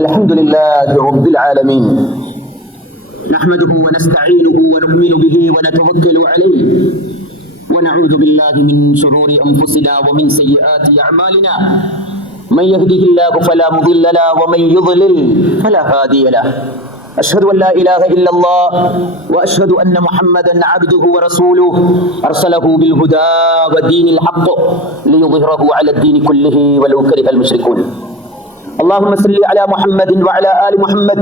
الحمد لله رب العالمين نحمده ونستعينه ونؤمن به ونتوكل عليه ونعوذ بالله من شرور أنفسنا ومن سيئات أعمالنا من يهده الله فلا مضل له ومن يضلل فلا هادي له أشهد أن لا إله إلا الله وأشهد أن محمدا عبده ورسوله أرسله بالهدى ودين الحق ليظهره على الدين كله ولو كره المشركون اللهم صل على محمد وعلى آل محمد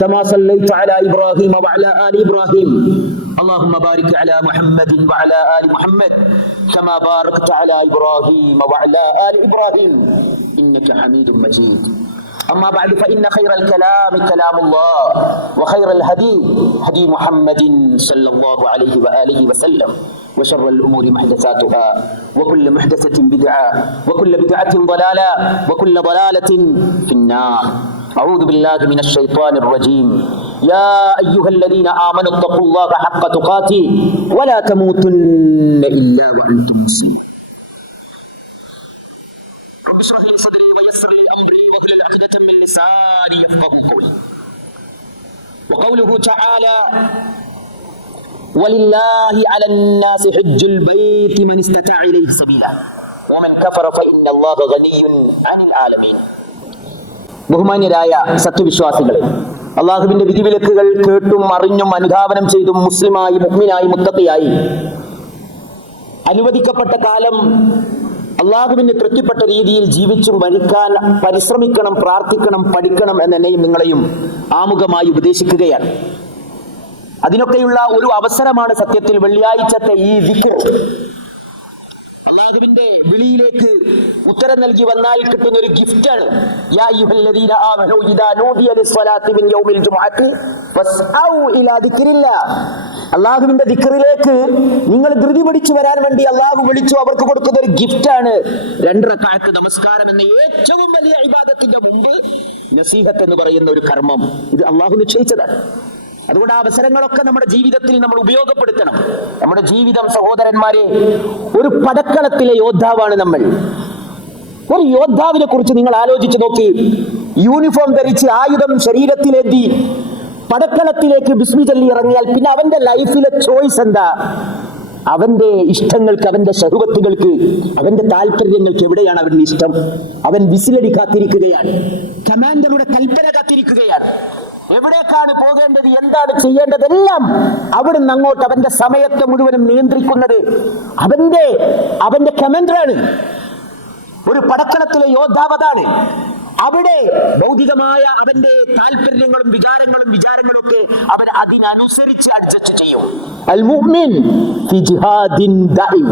كما صليت على إبراهيم وعلى آل إبراهيم اللهم بارك على محمد وعلى آل محمد كما باركت على إبراهيم وعلى آل إبراهيم إنك حميد مجيد أما بعد فإن خير الكلام كلام الله وخير الهدي هدي محمد صلى الله عليه وآله وسلم وشر الأمور محدثاتها وكل محدثة بدعة وكل بدعة ضلالة وكل ضلالة في النار أعوذ بالله من الشيطان الرجيم يا أيها الذين آمنوا اتقوا الله حق تقاته ولا تموتن إلا وأنتم مسلمون رب اشرح لي صدري ويسر لي أمري واحلل عقدة من لساني يفقهوا قولي وقوله تعالى ولله على الناس حج البيت من استطاع إليه سبيلا ومن كفر فإن الله غني عن العالمين ബഹുമാന്യരായ സത്യവിശ്വാസികളെ, അള്ളാഹുവിന്റെ വിധിവിലക്കുകൾ കേട്ടും അറിഞ്ഞും അനുധാവനം ചെയ്തും മുസ്ലിമായി മുഅ്മിനായി മുത്തഖിയായി അനുവദിക്കപ്പെട്ട കാലം അള്ളാഹുവിന് തൃപ്തിപ്പെട്ട രീതിയിൽ ജീവിച്ചും വഴിക്കാൻ പരിശ്രമിക്കണം, പ്രാർത്ഥിക്കണം, പഠിക്കണം എന്നെയും നിങ്ങളെയും ആമുഖമായി ഉപദേശിക്കുകയാണ്. അതിനൊക്കെയുള്ള ഒരു അവസരമാണ് സത്യത്തിൽ വെള്ളിയാഴ്ചത്തെ ഈ ദിക്ർ. അല്ലാഹുവിന്റെ വിളിയിലേക്ക് ഉത്തരം നൽകി വന്നാൽ കിട്ടുന്ന ഒരു ഗിഫ്റ്റാണ്. യാ അയ്യുഹല്ലദീന ആമനൂ ഇദാ നൂദിയ ലിസ്സലാത്തി മിൻ യൗമിൽ ജുമുഅത്തി ഫസ്ഔ ഇലാ ദിക്രില്ലാഹ്. അല്ലാഹുവിന്റെ ദിക്റിലേക്ക് നിങ്ങൾ ധൃതി പിടിച്ചു വരാൻ വേണ്ടി അല്ലാഹു വിളിച്ചു. അവർക്ക് കൊടുക്കുന്ന ഒരു ഗിഫ്റ്റാണ് 2 റക്അത്ത് നമസ്കാരം എന്ന ഏറ്റവും വലിയ ഇബാദത്തിന്റെ മുമ്പ് നസീഹത്ത് എന്ന് പറയുന്ന ഒരു കർമ്മം. ഇത് അല്ലാഹു നിശ്ചയിച്ചതാണ്. അതുകൊണ്ട് ആ അവസരങ്ങളൊക്കെ നമ്മുടെ ജീവിതത്തിൽ നമ്മൾ ഉപയോഗപ്പെടുത്തണം. നമ്മുടെ ജീവിതം, സഹോദരന്മാരെ, ഒരു പടക്കളത്തിലെ യോദ്ധാവാണ് നമ്മൾ. ഒരു യോദ്ധാവിനെ കുറിച്ച് നിങ്ങൾ ആലോചിച്ച് നോക്കി. യൂണിഫോം ധരിച്ച് ആയുധം ശരീരത്തിലേന്തി പടക്കളത്തിലേക്ക് ബിസ്മി ചൊല്ലി ഇറങ്ങിയാൽ പിന്നെ അവന്റെ ലൈഫിലെ ചോയ്സ് എന്താ? അവന്റെ ഇഷ്ടങ്ങൾക്ക്, അവന്റെ ശഹ്വത്തുകൾക്ക്, അവന്റെ താല്പര്യങ്ങൾക്ക് എവിടെയാണ് അവന്റെ ഇഷ്ടം? അവൻ വിസിലടി കാത്തിരിക്കുകയാണ്, കമാൻഡറുടെ കൽപ്പന കാത്തിരിക്കുകയാണ്. എവിടേക്കാണ് പോകേണ്ടത്, എന്താണ് ചെയ്യേണ്ടതെല്ലാം അവിടുന്ന് അങ്ങോട്ട് അവന്റെ സമയത്തെ മുഴുവനും നിയന്ത്രിക്കുന്നത് അവന്റെ കമാൻഡറാണ്. ഒരു പടക്കളത്തിലെ യോദ്ധാവതാണ്. അവിടെ ഭൗതികമായ അവന്റെ താല്പര്യങ്ങളും വിചാരങ്ങളും ഒക്കെ അവൻ അതിനനുസരിച്ച് അഡ്ജസ്റ്റ് ചെയ്യും. അൽ മുഅ്മിൻ ഫി ജിഹാദിൻ ദാഇം.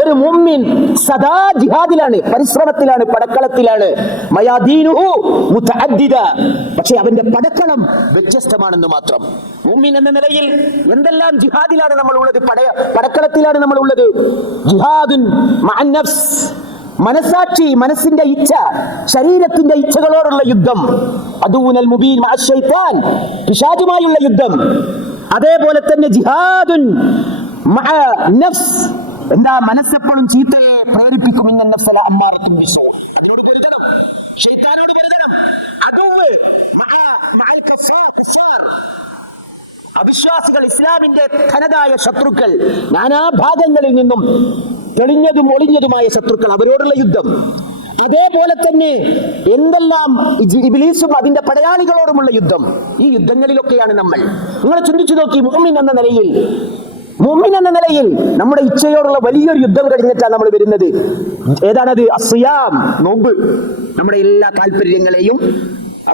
ഒരു മുഅ്മിൻ സദാ ജിഹാദിലാണ്, പരിശ്രമത്തിലാണ്, പടക്കളത്തിലാണ്. മയാദീനുഹു മുതഅദ്ദിദ. പക്ഷേ അവന്റെ പടക്കളം വ്യത്യസ്തമാണെന്ന് മാത്രം. മുഅ്മിൻ എന്ന നിലയിൽ എന്തെല്ലാം ജിഹാദിലാണ് നമ്മൾ ഉള്ളത്, പടക്കളത്തിലാണ് നമ്മൾ ഉള്ളത്. ജിഹാദുൻ മഅൻ നഫ്സ്, മനസാക്ഷി, മനസ്സിന്റെ ഇച്ഛ, ശരീരത്തിന്റെ ഇച്ഛകളോടുള്ള യുദ്ധം. അദൂനൽ മുബീൻ മഅശ് ശൈത്താൻ, പിശാചുമായുള്ള യുദ്ധം. അതേപോലെ തന്നെ ജിഹാദുൻ മഅ നഫ്സ്, എന്താ? മനസ്സെപ്പോഴും ചീത്തയെ പ്രേരിപ്പിക്കും. ഇന്ന നഫ്സല അമ്മാറത്തുൻ ബിസ്സൂ, അതിനോട് പൊരുതണം, ശൈത്താനോട് പൊരുതണം. അദൂവ് മഅൽ കഫാർ, അവിശ്വാസികൾ, ഇസ്ലാമിന്റെ ഘനതായ ശത്രുക്കൾ, നാനാഭാഗങ്ങളിൽ നിന്നും തെളിഞ്ഞതും ഒളിഞ്ഞതുമായ ശത്രുക്കൾ, അവരോടുള്ള യുദ്ധം. അതേപോലെ തന്നെ എന്തെല്ലാം ഇബ്ലീസും അതിന്റെ പടയാളികളോടുമുള്ള യുദ്ധം. ഈ യുദ്ധങ്ങളിലൊക്കെയാണ് നമ്മൾ. നിങ്ങൾ ചിന്തിച്ചു നോക്കി, മുഅ്മിൻ എന്ന നിലയിൽ നമ്മുടെ ഇച്ഛയോടുള്ള വലിയൊരു യുദ്ധം കഴിഞ്ഞിട്ടാണ് നമ്മൾ വരുന്നത്. ഏതാണത്? അസ്സിയാം, നോമ്പ്. നമ്മുടെ എല്ലാ താല്പര്യങ്ങളെയും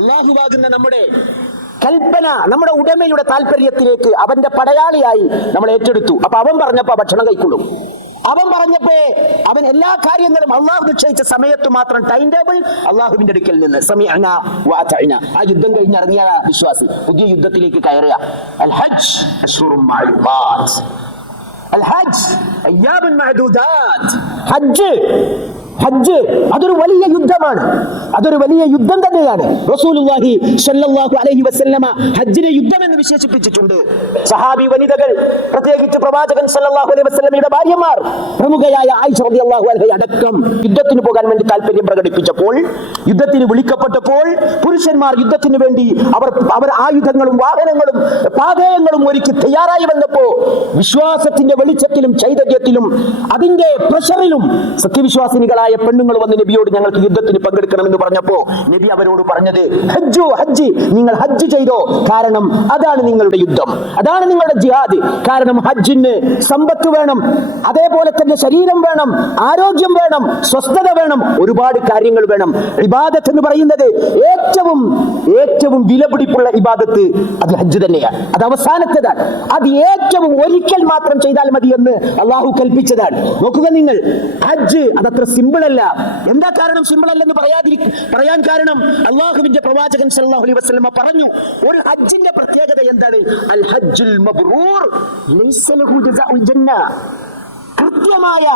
അല്ലാഹുവാകുന്ന നമ്മുടെ കൽപ്പന, നമ്മുടെ ഉടമയുടെ താല്പര്യത്തിലേക്ക് അവന്റെ പടയാളിയായി നമ്മൾ ഏറ്റെടുത്തു. അപ്പൊ അവൻ പറഞ്ഞപ്പോ ഭക്ഷണം കഴിക്കുള്ളൂ. അവൻ പറഞ്ഞപ്പോ അവൻ എല്ലാ കാര്യങ്ങളും അള്ളാഹു നിശ്ചയിച്ച സമയത്ത് മാത്രം, ടൈം ടേബിൾ അള്ളാഹുവിന്റെ അടുക്കൽ നിന്ന്. സമിഅനാ വഅതഅനാ. ആ യുദ്ധം കഴിഞ്ഞിറങ്ങിയ വിശ്വാസി പുതിയ യുദ്ധത്തിലേക്ക് കയറുക. അൽ ഹജ്ജ് അശ്ഹുറും മഅലൂമാത്ത്, അൽ ഹജ്ജ് അയ്യാമുൻ മഅദൂദാത്ത്. ഹജ്ജ് ഹജ്ജ് അതൊരു വലിയ യുദ്ധമാണ്, അതൊരു വലിയ യുദ്ധം തന്നെയാണ്. റസൂലുള്ളാഹി സ്വല്ലല്ലാഹു അലൈഹി വസല്ലമ ഹജ്ജിനെ യുദ്ധം എന്ന് വിശേഷിപ്പിച്ചിട്ടുണ്ട്. സഹാബി വനിതകൾ, പ്രത്യേകിച്ച് പ്രവാചകൻ സ്വല്ലല്ലാഹു അലൈഹി വസല്ലമയുടെ ഭാര്യമാർ, പ്രമുഖയായ ആയിഷ റളിയല്ലാഹു അൻഹ അടക്കം യുദ്ധത്തിന് പോകാൻ വേണ്ടി താല്പര്യം പ്രകടിപ്പിച്ചപ്പോൾ, യുദ്ധത്തിന് വിളിക്കപ്പെട്ടപ്പോൾ പുരുഷന്മാർ യുദ്ധത്തിന് വേണ്ടി അവർ ആയുധങ്ങളും വാഹനങ്ങളും പാതയങ്ങളും ഒരുക്കി തയ്യാറായി വന്നപ്പോ വിശ്വാസത്തിന്റെ വെളിച്ചത്തിലും ചൈതന്യത്തിലും അതിന്റെ പ്രഷറിലും സത്യവിശ്വാസിനികളായ പെണ്ണുങ്ങൾ വന്ന് നബിയോട് ഞങ്ങൾക്ക് യുദ്ധത്തിന് പങ്കെടുക്കണമെന്ന് പറഞ്ഞപ്പോ നബി അവരോട് പറഞ്ഞത് ഹജ്ജ്, നിങ്ങൾ ഹജ്ജ് ചെയ്തോ, കാരണം അതാണ് നിങ്ങളുടെ യുദ്ധം, അതാണ് നിങ്ങളുടെ ജിഹാദ്. കാരണം ഹജ്ജിന് സമ്പത്ത് വേണം, അതേപോലെ തന്നെ ശരീരം വേണം, ആരോഗ്യം വേണം, സ്വസ്ഥത വേണം, ഒരുപാട് കാര്യങ്ങൾ വേണം. ഇബാദത്ത് എന്ന് പറയുന്നത് ഏറ്റവും വിലപിടിപ്പുള്ള ഇബാദത്ത് അത് ഹജ്ജ് തന്നെയാണ്. അത് അവസാനത്തേതാണ്, അത് ഏറ്റവും ഒരിക്കൽ മാത്രം ചെയ്താൽ മതി എന്ന് അള്ളാഹു കൽപ്പിച്ചതാണ്. നോക്കുക നിങ്ങൾ, ഹജ്ജ് അതത്ര സിമ്പിൾ അല്ല. എന്താ കാരണം സിമ്പിൾ അല്ലെന്ന് പറയാൻ കാരണം അള്ളാഹുവിന്റെ പ്രവാചകൻ സല്ലല്ലാഹു അലൈഹി വസല്ലമ പറഞ്ഞു, ഒരു ഹജ്ജിന്റെ പ്രത്യേകത എന്താണ്? അൽ ഹജ്ജുൽ മബ്റൂർ ലൈസ ലഹു ജസാഉൽ ജന്ന. കൃത്യമായ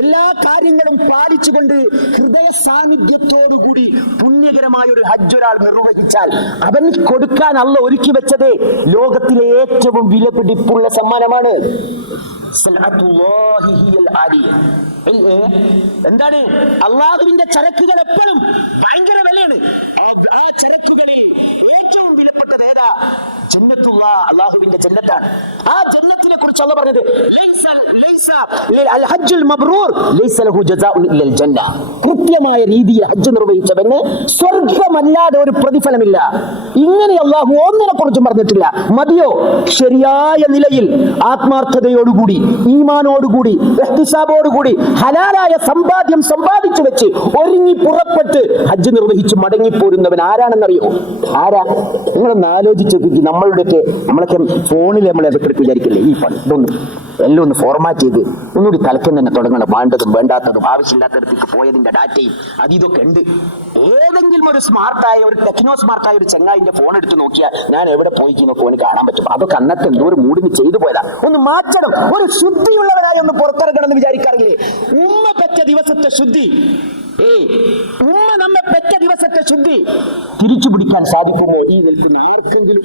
എല്ലാ കാര്യങ്ങളും പാലിച്ചുകൊണ്ട് ഹൃദയ സാന്നിധ്യത്തോടുകൂടി പുണ്യകരമായ ഒരു ഹജ്ജ് ഒരാൾ നിർവഹിച്ചാൽ അവൻ കൊടുക്കാൻ അല്ലാഹു ഒരുക്കി വെച്ചത് ലോകത്തിലെ ഏറ്റവും വിലപിടിപ്പുള്ള സമ്മാനമാണ്. എന്താണ്? അള്ളാഹുവിന്റെ ചരക്കുകൾ എപ്പോഴും ഭയങ്കര വിലയാണ്. ആ ചരക്കുകളിൽ ഏറ്റവും വിലപ്പെട്ടത് ഏതാ? ജന്നത്തുള്ള അള്ളാഹുവിന്റെ ജന്നത്താണ്. ആ ജന്നത്തിനെ കുറിച്ച് അല്ലാഹു പറഞ്ഞത് കൃത്യമായ രീതിയിൽ ഹജ്ജ് നിർവഹിച്ചവന് സ്വർഗമല്ലാതെ ഒരു പ്രതിഫലമില്ല. ഇങ്ങനെ അള്ളാഹു ഒന്നിനെ കുറിച്ചും പറഞ്ഞിട്ടില്ല. മതിയോ? ശരിയായ നിലയിൽ ആത്മാർത്ഥതയോടുകൂടി, ഈമാനോടുകൂടി, ഇഹ്തിസാബോടുകൂടി ഹലാലായ സമ്പാദ്യം സമ്പാദിച്ചു വെച്ച് ഒരുങ്ങി പുറപ്പെട്ട് ഹജ്ജ് നിർവഹിച്ച് മടങ്ങിപ്പോരുന്നവൻ ആരാണെന്നറിയോ? ആരാ? നിങ്ങളൊന്ന് ആലോചിച്ച് നോക്കി. നമ്മളൊക്കെ ഫോണിൽ നമ്മൾ ഇടയ്ക്കിടയ്ക്ക് വിചാരിക്കില്ലേ, ഈ പണി ഇതൊന്നും എല്ലാം ഒന്ന് ഫോർമാറ്റ് ചെയ്ത് ഒന്നുകൂടി തലയ്ക്കും തന്നെ തുടങ്ങണം. വേണ്ടതും വേണ്ടാത്തതും ആവശ്യമില്ലാത്തടത്തേക്ക് പോയതിന്റെ ഡാറ്റയും ഇതൊക്കെ ഉണ്ട്. ഏതെങ്കിലും ഒരു ടെക്നോ സ്മാർട്ടായ ഒരു ചെങ്ങായിന്റെ ഫോൺ എടുത്ത് നോക്കിയാൽ ഞാൻ എവിടെ പോയിക്കുന്നോ ഫോണ് കാണാൻ പറ്റും. അതൊക്കെ അന്നത്തെ എന്തോ ഒരു മൂടിന് ചെയ്തു പോയതാ. ഒന്ന് മാറ്റണം, ഒരു ശുദ്ധിയുള്ളവരായി ഒന്ന് പുറത്തിറങ്ങണം എന്ന് വിചാരിക്കാറില്ലേ? ഉമ്മ പെറ്റ ദിവസത്തെ ശുദ്ധി, ഉമ്മ നമ്മെ പെറ്റ ദിവസത്തെ ശുദ്ധി തിരിച്ചു പിടിക്കാൻ സാധിക്കുമോ? ഈ നിൽക്കുന്ന ആർക്കെങ്കിലും?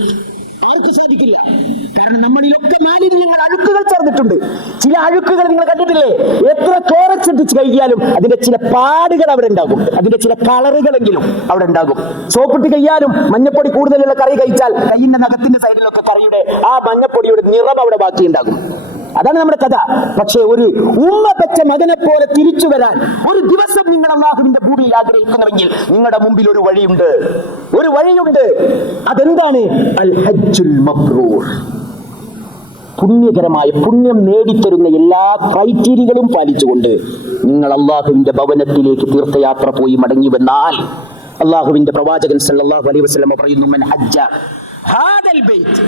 ആർക്ക് സാധിക്കില്ല. കാരണം നമ്മളിലൊക്കെ മാലിന്യങ്ങൾ, അഴുക്കുകൾ ചേർന്നിട്ടുണ്ട്. ചില അഴുക്കുകൾ നിങ്ങൾ കണ്ടിട്ടില്ലേ? എത്ര ക്ലോറക്സ് ഇട്ടിച്ച് കഴിക്കാലും അതിന്റെ ചില പാടുകൾ അവിടെ ഉണ്ടാകും, അതിന്റെ ചില കളറുകളെങ്കിലും അവിടെ ഉണ്ടാകും. സോപ്പിട്ട് കഴിയാലും മഞ്ഞപ്പൊടി കൂടുതലുള്ള കറി കഴിച്ചാൽ കയ്യിന്റെ നഖത്തിന്റെ സൈഡിലൊക്കെ കറിയുടെ ആ മഞ്ഞപ്പൊടിയുടെ നിറം അവിടെ ബാക്കിയുണ്ടാകും. അതാണ് നമ്മുടെ കഥ. പക്ഷേ ഒരു ഉമ്മ പെറ്റ മകനെ പോലെ തിരിച്ചു വരാൻ ഒരു ദിവസം നിങ്ങൾ അല്ലാഹുവിന്റെ ഭൂമിയിൽ ആഗ്രഹിക്കുന്നുവെങ്കിൽ നിങ്ങളുടെ മുമ്പിൽ ഒരു വഴിയുണ്ട്, ഒരു വഴിയുണ്ട്. അതെന്താണ്? അൽ ഹജ്ജുൽ മബ്റൂർ. പുണ്യകരമായ, പുണ്യം നേടിത്തരുന്ന എല്ലാ ക്രൈറ്റീരിയകളും പാലിച്ചുകൊണ്ട് നിങ്ങൾ അല്ലാഹുവിന്റെ ഭവനത്തിലേക്ക് തീർത്ഥയാത്ര പോയി മടങ്ങി വന്നാൽ അല്ലാഹുവിന്റെ പ്രവാചകൻ സല്ലല്ലാഹു അലൈഹി വസല്ലം പറയുന്നു, മൻ ഹജ്ജ ഹാദൽ ബൈത്ത്,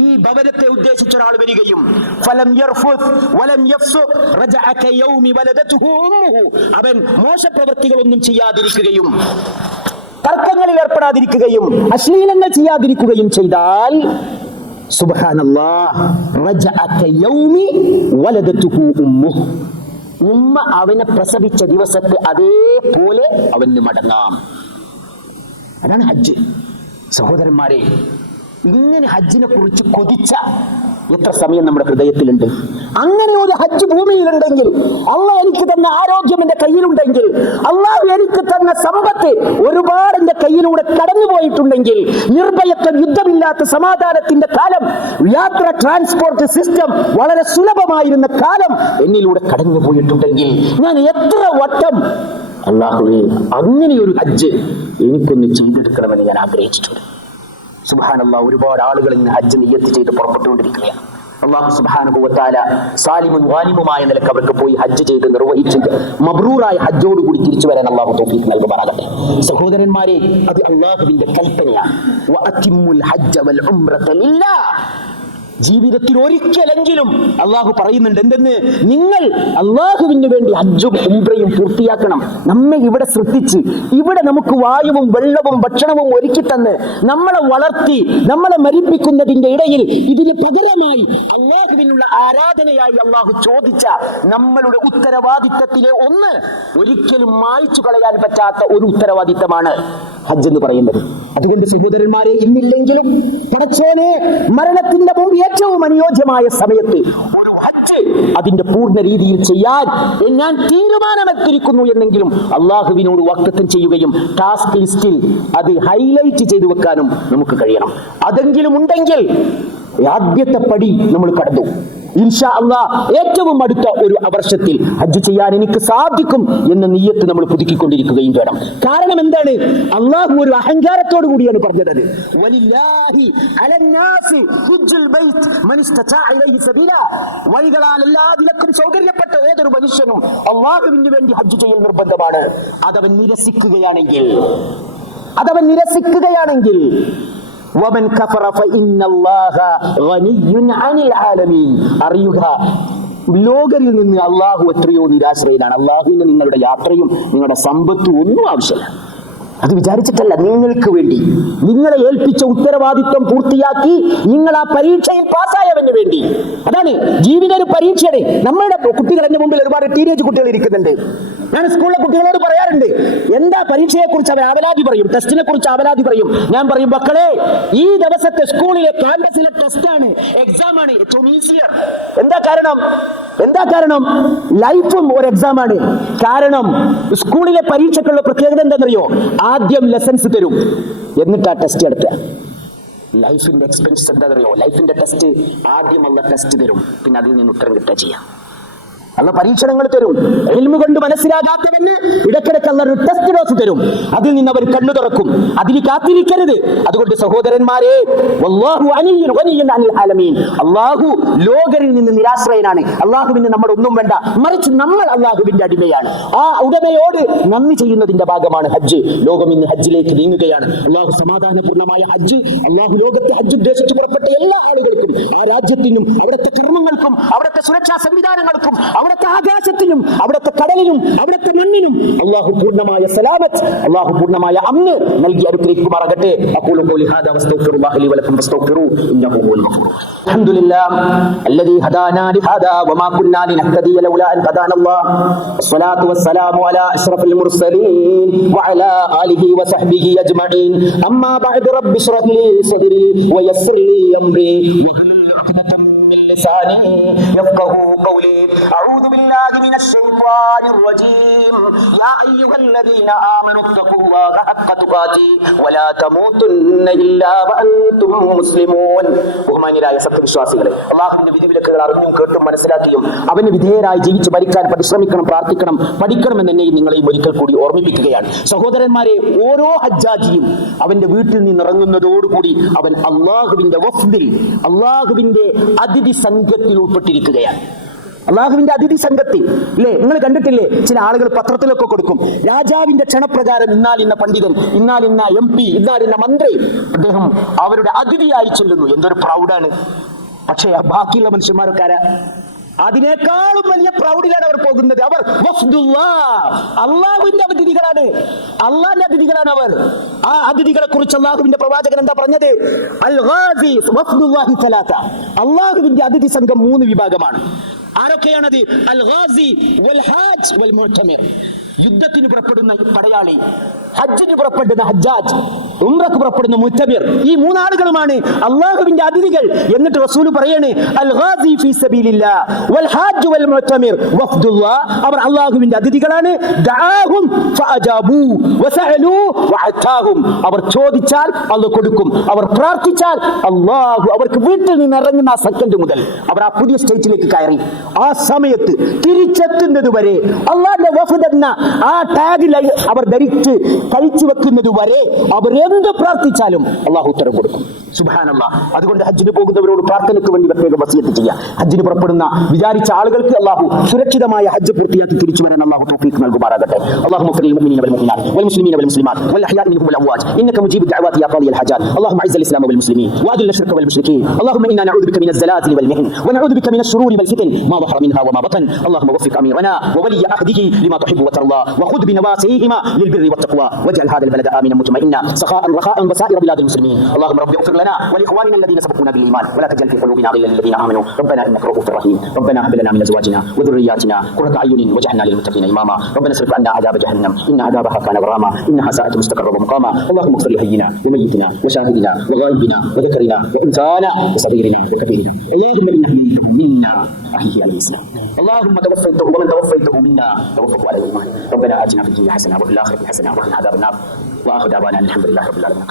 ഈ ഭവനത്തെ ഉദ്ദേശിച്ച ഒരാൾ വരികയും ഫലം യർഫുത് വലം യഫ്സുഖ് റജഅ കയൗമി വലദതുഹു ഉമ്മുഹു, അവൻ മോശപ്രവൃത്തികളൊന്നും ചെയ്യാതിരിക്കുകയും തർക്കങ്ങളിൽ ഏർപ്പെടാതിരിക്കുകയും അശ്ലീലങ്ങൾ ചെയ്യാതിരിക്കുകയും ചെയ്താൽ സുബ്ഹാനല്ലാഹ് റജഅ കയൗമി വലദതുഹു ഉമ്മുഹു, ഉമ്മ അവനെ പ്രസവിച്ച ദിവസത്തെ അതേപോലെ അവന് മടങ്ങാം. അതാണ് ഹജ്ജ്. സഹോദരന്മാരെ, ഇങ്ങനെ ഹജ്ജിനെ കുറിച്ച് കൊതിച്ച എത്ര സമയം നമ്മുടെ ഹൃദയത്തിലുണ്ട്? അങ്ങനെ ഒരു ഹജ്ജ് ഭൂമിയിലുണ്ടെങ്കിൽ, അള്ളാഹ് എനിക്ക് തന്ന ആരോഗ്യം എന്റെ കയ്യിലുണ്ടെങ്കിൽ, അള്ളാഹ് എനിക്ക് തന്ന സമ്പത്ത് ഒരുപാട് എന്റെ കയ്യിലൂടെ കടന്നുപോയിട്ടുണ്ടെങ്കിൽ, നിർഭയത്വം, യുദ്ധമില്ലാത്ത സമാധാനത്തിന്റെ കാലം, യാത്ര ട്രാൻസ്പോർട്ട് സിസ്റ്റം വളരെ സുലഭമായിരുന്ന കാലം എന്നിലൂടെ കടന്നുപോയിട്ടുണ്ടെങ്കിൽ, ഞാൻ എത്ര വട്ടം അല്ലാഹുവേ അങ്ങനെയൊരു ഹജ്ജ് എനിക്കൊന്ന് ചെയ്തെടുക്കണമെന്ന് ഞാൻ ആഗ്രഹിച്ചിട്ടുണ്ട്. സുബ്ഹാനല്ലാഹ്, ഒരുപാട് ആളുകൾ ഇന്ന് ഹജ്ജ് നിയ്യത്ത് ചെയ്ത് പുറപ്പെട്ടുകൊണ്ടിരിക്കുകയാണ്. അല്ലാഹു സുബ്ഹാനഹു വ തആല സാലിമുൻ വാലിമുമായ നിലക്ക് അവർക്ക് പോയി ഹജ്ജ് ചെയ്ത് നിർവഹിച്ചിട്ട് മബ്റൂറായ ഹജ്ജോടുകൂടി തിരിച്ചു വരാൻ അല്ലാഹു തൗഫീഖ് നൽകുമാറാകട്ടെ. സഹോദരന്മാരെ, അത് അല്ലാഹുവിന്റെ കൽപ്പനയാണ്. വഅതിമ്മുൽ ഹജ്ജ വൽ ഉംറത ലില്ലാഹ്. ജീവിതത്തിൽ ഒരിക്കലെങ്കിലും അള്ളാഹു പറയുന്നുണ്ട് എന്തെന്ന്? നിങ്ങൾ അള്ളാഹുവിന് വേണ്ടി ഹജ്ജും ഉംറയും പൂർത്തിയാക്കണം. നമ്മെ ഇവിടെ സൃഷ്ടിച്ച് ഇവിടെ നമുക്ക് വായുവും വെള്ളവും ഭക്ഷണവും ഒരുക്കി തന്ന് നമ്മളെ വളർത്തി നമ്മളെ മരിപ്പിക്കുന്നതിന്റെ ഇടയിൽ ഇതിന് പകരമായി അള്ളാഹുവിനുള്ള ആരാധനയായി അള്ളാഹു ചോദിച്ച നമ്മളുടെ ഉത്തരവാദിത്തത്തിലെ ഒന്ന് ഒരിക്കലും മായ്ച്ചു കളയാൻ പറ്റാത്ത ഒരു ഉത്തരവാദിത്തമാണ് ഹജ്ജ് എന്ന് പറയുന്നത്. അതുകൊണ്ട് സഹോദരന്മാരെ, ഇന്നില്ലെങ്കിലും പടച്ചോനെ മരണത്തിന്റെ മുമ്പ് ഏറ്റവും അനുയോജ്യമായ സമയത്ത് ഒരു ഹജ്ജ് അതിന്റെ പൂർണ്ണ രീതിയിൽ ചെയ്യാൻ ഞാൻ തീരുമാനമെടുത്തിരിക്കുന്നു എന്നെങ്കിലും അള്ളാഹുവിനോട് വാഗ്ദത്തം ചെയ്യുകയും ടാസ്ക് ലിസ്റ്റിൽ അത് ഹൈലൈറ്റ് ചെയ്തു വെക്കാനും നമുക്ക് കഴിയണം. അതെങ്കിലും ഉണ്ടെങ്കിൽ ആദ്യത്തെ പടി നമ്മൾ കടന്നു. ഇൻഷാ അല്ലാഹ് ഏറ്റവും അടുത്ത ഒരു വർഷത്തിൽ ഹജ്ജ് ചെയ്യാൻ എനിക്ക് സാധിക്കും എന്ന നിയ്യത്ത് നമ്മൾ പുതുക്കിക്കൊണ്ടിരിക്കുകയും വേണം. കാരണം എന്താണ്? അള്ളാഹു ഒരു അഹങ്കാരത്തോടു കൂടിയാണ് പറഞ്ഞത്. വഴികളാൽ എല്ലാത്തിനും സൗകര്യപ്പെട്ട ഏതൊരു മനുഷ്യനും അള്ളാഹുവിന് വേണ്ടി ഹജ്ജ് ചെയ്യൽ നിർബന്ധമാണ്. അതവൻ നിരസിക്കുകയാണെങ്കിൽ വമൻ കഫറ ഫഇന്നല്ലാഹ ഗനിയ്യുൻ അനിൽ ആലമീൻ. അറിയുക, ലോകരിൽ നിന്ന് അള്ളാഹു എത്രയോ നിരാശ്രയനാണ്. അള്ളാഹുവിന് നിങ്ങളുടെ യാത്രയും നിങ്ങളുടെ സമ്പത്തും ഒന്നും ആവശ്യമില്ല. അത് വിചാരിച്ചിട്ടല്ല, നിങ്ങൾക്ക് വേണ്ടി നിങ്ങളെ ഏൽപ്പിച്ച ഉത്തരവാദിത്വം പൂർത്തിയാക്കി നിങ്ങൾ ആ പരീക്ഷയിൽ പാസ്സായവന് വേണ്ടി. അതാണ് ജീവിതം, ഒരു പരീക്ഷയുടെ. നമ്മളുടെ കുട്ടികൾ എന്റെ മുമ്പിൽ ഒരുപാട് ടീനേജ് കുട്ടികൾ ഇരിക്കുന്നുണ്ട്. ഞാൻ സ്കൂളിലെ കുട്ടികളോട് പറയാറുണ്ട്, എന്താ പരീക്ഷയെ കുറിച്ച് അവർ അവലാതി പറയും, ടെസ്റ്റിനെ കുറിച്ച് അവലാതി പറയും. ഞാൻ പറയും, മക്കളെ, ഈ ദിവസത്തെ സ്കൂളിലെ ക്യാമ്പസിലെ ടെസ്റ്റാണ്, എക്സാമാണ് ഏറ്റവും ഈസിയർ. എന്താ കാരണം? ലൈഫും ഒരു എക്സാമാണ്. കാരണം സ്കൂളിലെ പരീക്ഷയ്ക്കുള്ള പ്രത്യേകത എന്താണെന്നറിയോ? ആദ്യം ലെസൺസ് തരും, എന്നിട്ട് ആ ടെസ്റ്റ് എടുക്കുക. ലൈഫിന്റെ എക്സ്പെൻസ് എന്താണെന്നറിയോ? ലൈഫിന്റെ ടെസ്റ്റ് ആദ്യം ഉള്ള ടെസ്റ്റ് തരും, പിന്നെ അതിൽ നിന്ന് ഉത്തരം കിട്ടുക ചെയ്യാം. അല്ല പരീക്ഷണങ്ങൾ തരും. ഇൽമു കൊണ്ട് മനസ്സിലാകാത്തവന് ഇടയ്ക്കിടയ്ക്ക് അല്ല ഒരു ടെസ്റ്റ് ഡോസ് തരും. അതിൽ നിന്ന് അവർ കണ്ണു തുറക്കും. അതിന് കാത്തിരിക്കരുത്. അതുകൊണ്ട് സഹോദരന്മാരെ, വല്ലാഹു അനിയ്യുൻ ഗനിയ്യുൻ അനിൽ ആലമീൻ. അല്ലാഹു ലോകരിൽ നിന്ന് നിരാശ്രയനാണ്. അല്ലാഹുവിന് നമ്മൾ ഒന്നും വേണ്ട, മറിച്ച് നമ്മൾ അല്ലാഹുവിന്റെ അടിമയാണ്. ആ ഉടമയോട് നന്ദി ചെയ്യുന്നതിന്റെ ഭാഗമാണ് ഹജ്ജ്. ലോകം ഇന്ന് ഹജ്ജിലേക്ക് നീങ്ങുകയാണ്. അല്ലാഹു സമാധാനപൂർണ്ണമായ ഹജ്ജ്, അല്ലാഹു ലോകത്തെ ഹജ്ജ് ഉദ്ദേശിച്ച് പുറപ്പെട്ട എല്ലാ ആളുകൾക്കും, ആ രാജ്യത്തിനും അവിടുത്തെ കർമ്മങ്ങൾക്കും അവിടുത്തെ സുരക്ഷാ സംവിധാനങ്ങൾക്കും അവിടുത്തെ ആകാശത്തിനും അവിടുത്തെ കടലിനും അവിടുത്തെ മണ്ണിനും അല്ലാഹു പൂർണ്ണമായ സലാമത്ത്, അല്ലാഹു പൂർണ്ണമായ അമ്ന് നൽകി അനുഗ്രഹിക്കുമാറാകട്ടെ. അഖൂലു ഖൗലി ഹാദാ വസ്തഗ്ഫിറുല്ലാഹ ലി വലക്കും ഫസ്തഗ്ഫിറൂ ഇന്നഹു ഹുവൽ ഗഫൂർ. അൽഹംദുലില്ലാഹ് അല്ലദീ ഹദാനാ ലിഹാദാ വമാ കുന്നാ ലിനഹ്തദിയ ലൗലാ അൻ ഹദാനല്ലാഹ്. വസ്സലാത്തു വസ്സലാമു അലാ അശ്റഫിൽ മുർസലീൻ വഅലാ ആലിഹി വസഹ്ബിഹി അജ്മഈൻ. അമ്മാ ബഅദ് റബ്ബി ഇശ്റഹ് ലി സദ്രി വയസ്സിർ ലി അംരി വഹ്ലുൽ ഉഖ്ദതം من لساني يفقهوا قولي. أعوذ بالله من الشيطان الرجيم. يا أيها الذين آمنوا اتقوا الله حق تقاته ولا تموتن إلا وأنتم مسلمون. ബഹുമാന്യരായ സത്യവിശ്വാസികളെ, അള്ളാഹുവിന്റെ വിധിവിലക്കുകൾ അറിഞ്ഞും കേട്ടും മനസ്സിലാക്കിയും അവന് വിധേയരായി ജീവിച്ച് മരിക്കാൻ പരിശ്രമിക്കണം, പ്രാർത്ഥിക്കണം, പഠിക്കണമെന്ന് എന്നെയും നിങ്ങളെയും ഒരിക്കൽ കൂടി ഓർമ്മിപ്പിക്കുകയാണ്. സഹോദരന്മാരെ, ഓരോ ഹജ്ജാജിയും അവന്റെ വീട്ടിൽ നിന്ന് ഇറങ്ങുന്നതോടുകൂടി അവൻ അള്ളാഹുവിന്റെ വഫ്ദിൽ, അള്ളാഹുവിന്റെ അതിഥി സംഘത്തിൽ ഉൾപ്പെട്ടിരിക്കുകയാണ്. അള്ളാഹുവിന്റെ അതിഥി സംഘത്തിൽ അല്ലേ, നിങ്ങൾ കണ്ടിട്ടില്ലേ, ചില ആളുകൾ പത്രത്തിലൊക്കെ കൊടുക്കും, രാജാവിന്റെ ക്ഷണപ്രകാരം ഇന്നാലിന്ന പണ്ഡിതൻ, ഇന്നാലിന്ന MP, ഇന്നാലിന്ന മന്ത്രി, അദ്ദേഹം അവരുടെ അതിഥിയായി ചെല്ലുന്നു. എന്തൊരു പ്രൗഡാണ്. പക്ഷേ ബാക്കിയുള്ള മനുഷ്യന്മാരൊക്കെ അതിനേക്കാളും വലിയ പ്രൗഢിലാണ് അവർ പോകുന്നത്. അവർ അള്ളാഹുവിന്റെ അതിഥികളാണ്, അള്ളാഹിന്റെ അതിഥികളാണ് അവർ. ആ അതിഥികളെ കുറിച്ച് അള്ളാഹുവിന്റെ പ്രവാചകൻ എന്താ പറഞ്ഞത്? അൽ ഗാസി വഫ്ദുല്ലാഹി സലാസ. അള്ളാഹുവിന്റെ അതിഥി സംഘം 3 വിഭാഗമാണ്. ആരൊക്കെയാണത്? അൽ ഗാസി വൽ ഹാജ് വൽ മുഅ്തമിർ. യുദ്ധത്തിന് പുറപ്പെടുന്ന പടയാളി, ഹജ്ജിന് പുറപ്പെടുന്ന ഹജ്ജാജ്, ഉംറക്ക് പുറപ്പെടുന്ന മുഅ്തമിർ, ഈ 3 ആളുകളുമാണ് അള്ളാഹുവിന്റെ അതിഥികൾ. എന്നിട്ട് റസൂൽ പറയാണ്, അൽ ഗാസി ഫീ സബീലില്ലാഹ് വൽ ഹാജ് വൽ മുഅ്തമിർ വഫ്ദുല്ലാഹ്. അവർ അള്ളാഹുവിന്റെ അതിഥികളാണ്. ദഅാഹും ഫഅജാബൂ വസഅലൂ വഅതാഹും. അവർ ചോദിച്ചാൽ അല്ലാഹു കൊടുക്കും, അവർ പ്രാർത്ഥിച്ചാൽ അള്ളാഹു അവർക്ക് വീട്ടിൽ നിന്ന് ഇറങ്ങുന്ന ആ സെക്കൻഡ് മുതൽ അവർ ആ പുതിയ സ്റ്റേറ്റിലേക്ക് കയറി ആ സമയത്ത് തിരിച്ചെത്തുന്നത് വരെ അള്ളാഹുവിന്റെ വഫ്ദ് എന്ന ആ ടാഗ് അവർ ധരിച്ച് കഴിച്ചു വെക്കുന്നത് വരെ അവർ എന്ത് പ്രാർത്ഥിച്ചാലും അള്ളാഹു ഉത്തരം കൊടുക്കും. സുബ്ഹാനല്ലാഹ്. അതുകൊണ്ട് ഹജ്ജിന് പോകുന്നവരോട് പ്രാർത്ഥനയ്ക്ക് വേണ്ടി പ്രത്യേകം വസിയത്ത് ചെയ്യുക. ഹജ്ജിന് പുറപ്പെടുന്ന വിചാരിച്ച ആളുകൾക്ക് അള്ളാഹു സുരക്ഷിതമായ ഹജ്ജ് പൂർത്തിയാക്കി തിരിച്ചു വരാൻ അള്ളാഹു തൗഫീഖ് നൽകുമാറാകട്ടെ. اللهم اغفر للمؤمنين والمؤمنات والمسلمين والمسلمات والاحياء منهم والاموات انك مجيب الدعوات يا قاضي الحاجات. اللهم اعز الاسلام والمسلمين واذل الشرك والمشركين. اللهم انا نعوذ بك من الزلازل والمحن ونعوذ بك من الشرور والفتن ما ظهر منها وما بطن. اللهم وفق اميرنا وولي عهده لما تحب وترضى وخذ بنواسيهما للبر والتقوى واجعل هذا البلد امنا مطمئنا سخاء رخاء وسائر بلاد المسلمين. اللهم رب اغفر لنا ولاخواننا الذين سبقونا بالايمان ولا تجعل في قلوبنا غلا للذين امنوا ربنا انك رؤوف رحيم. ربنا هب لنا من ازواجنا وذرياتنا قرة اعين واجعلنا للمتقين اماما. ربنا اصرف عنا عذاب جهنم ان عذابها كان غراما انها ساءت مستقرا ومقاما. اللهم اغفر لحينا وميتنا وشاهدنا وغائبنا وذكرنا وانثانا وصغيرنا وكبيرنا. اللهم انا منا احيه على الاسلام. اللهم توفيته ومن توفيته منا توفه على الايمان. ربنا اتنا في الدنيا حسنه وفي الاخره حسنه وقنا عذاب النار. واخر دعوانا الحمد لله رب العالمين.